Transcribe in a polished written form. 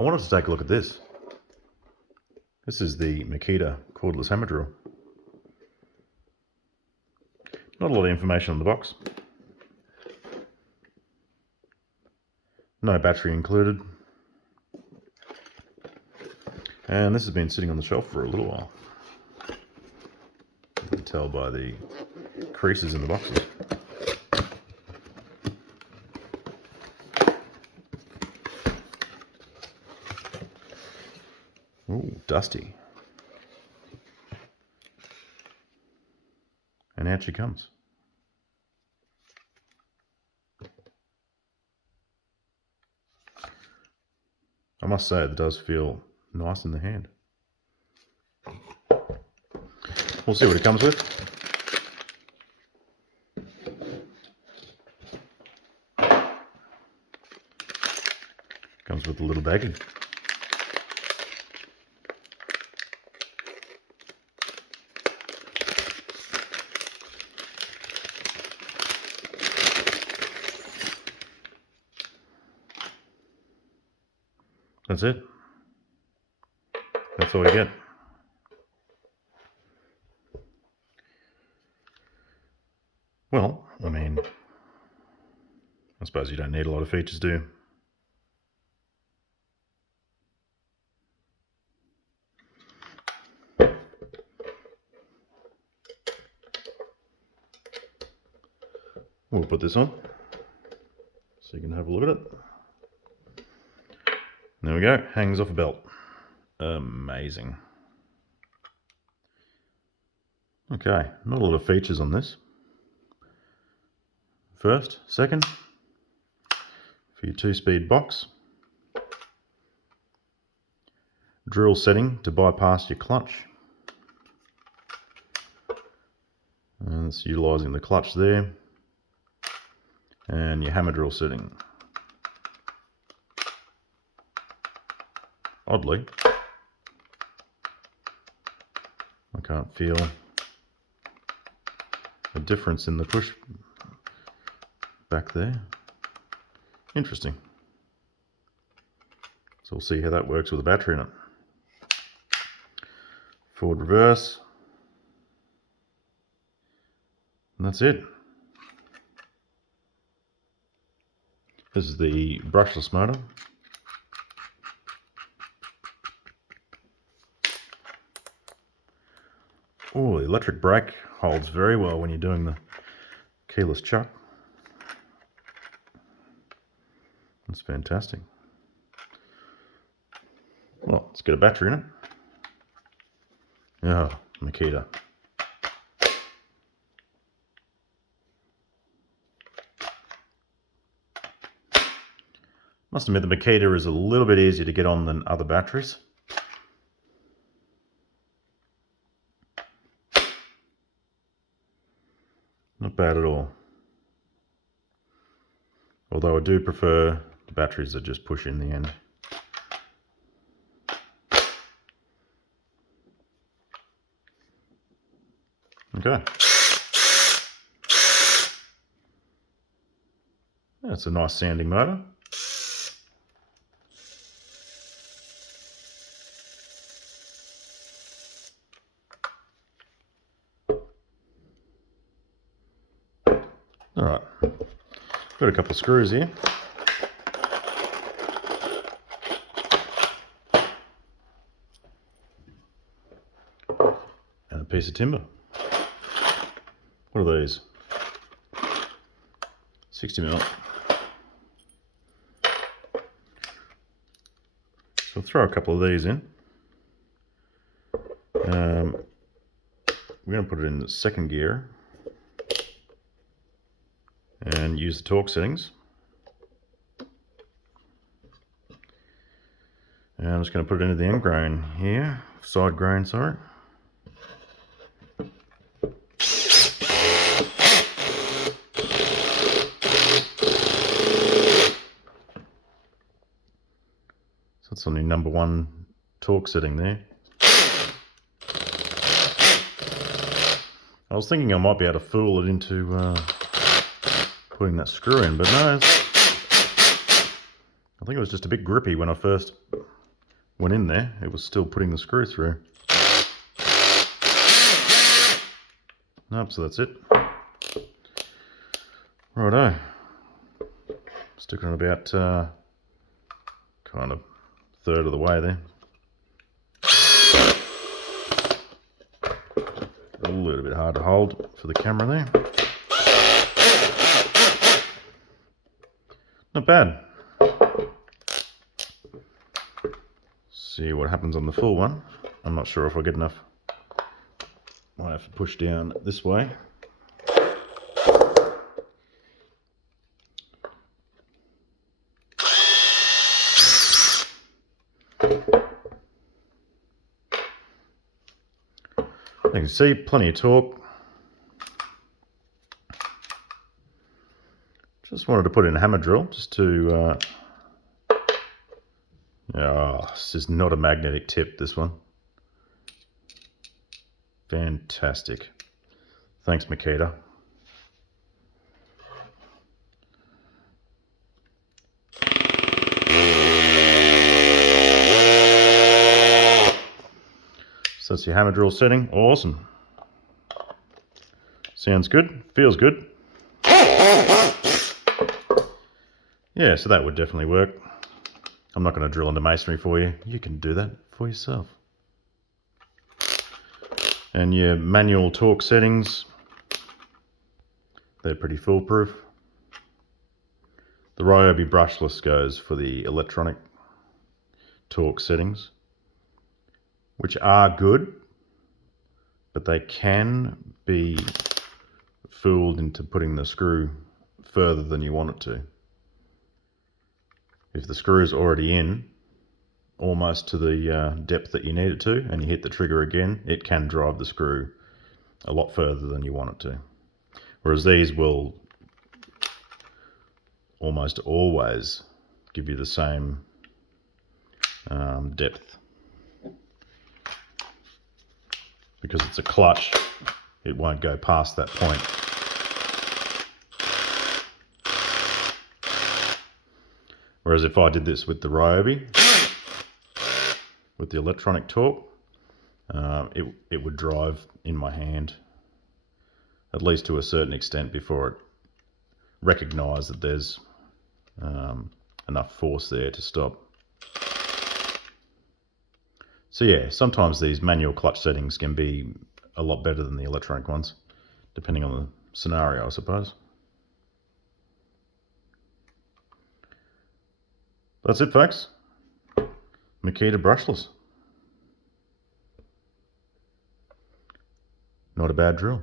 I wanted to take a look at this. This is the Makita cordless hammer drill. Not a lot of information on the box. No battery included. And this has been sitting on the shelf for a little while. You can tell by the creases in the boxes. Ooh, dusty. And out she comes. I must say it does feel nice in the hand. We'll see what it comes with. Comes with a little baggie. That's it. That's all you get. Well, I mean, I suppose you don't need a lot of features, do you? We'll put this on so you can have a look at it. There we go, hangs off a belt. Amazing. Okay, not a lot of features on this. First, second, for your 2-speed box. Drill setting to bypass your clutch. And it's utilising the clutch there. And your hammer drill setting. Oddly, I can't feel a difference in the push back there. Interesting. So we'll see how that works with a battery in it. Forward, reverse. And that's it. This is the brushless motor. Oh, the electric brake holds very well when you're doing the keyless chuck. That's fantastic. Well, let's get a battery in it. Oh, Makita. Must admit the Makita is a little bit easier to get on than other batteries. Not bad at all. Although I do prefer the batteries that just push in the end. Okay. That's a nice sounding motor. Alright, got a couple of screws here. And a piece of timber. What are these? 60mm. So I'll throw a couple of these in. We're going to put it in the second gear. And use the torque settings. And I'm just going to put it into the end grain here, side grain, sorry. So that's on the #1 torque setting there. I was thinking I might be able to fool it into putting that screw in, but no, I think it was just a bit grippy when I first went in there, it was still putting the screw through. Nope, so that's it. Righto. Stick on about kind of third of the way there. A little bit hard to hold for the camera there. Not bad. See what happens on the full one. I'm not sure if I get enough. Might have to push down this way. You can see plenty of torque. Just wanted to put in a hammer drill just to this is not a magnetic tip, this one. Fantastic. Thanks, Makita. So that's your hammer drill setting. Awesome. Sounds good. Feels good. Yeah, so that would definitely work. I'm not going to drill into masonry for you. You can do that for yourself. And your manual torque settings, they're pretty foolproof. The Ryobi Brushless goes for the electronic torque settings, which are good, but they can be fooled into putting the screw further than you want it to. If the screw is already in, almost to the depth that you need it to, and you hit the trigger again, it can drive the screw a lot further than you want it to. Whereas these will almost always give you the same depth. Because it's a clutch, it won't go past that point. Whereas if I did this with the Ryobi, with the electronic torque, it would drive in my hand, at least to a certain extent, before it recognised that there's enough force there to stop. So yeah, sometimes these manual clutch settings can be a lot better than the electronic ones, depending on the scenario, I suppose. That's it, folks. Makita Brushless. Not a bad drill.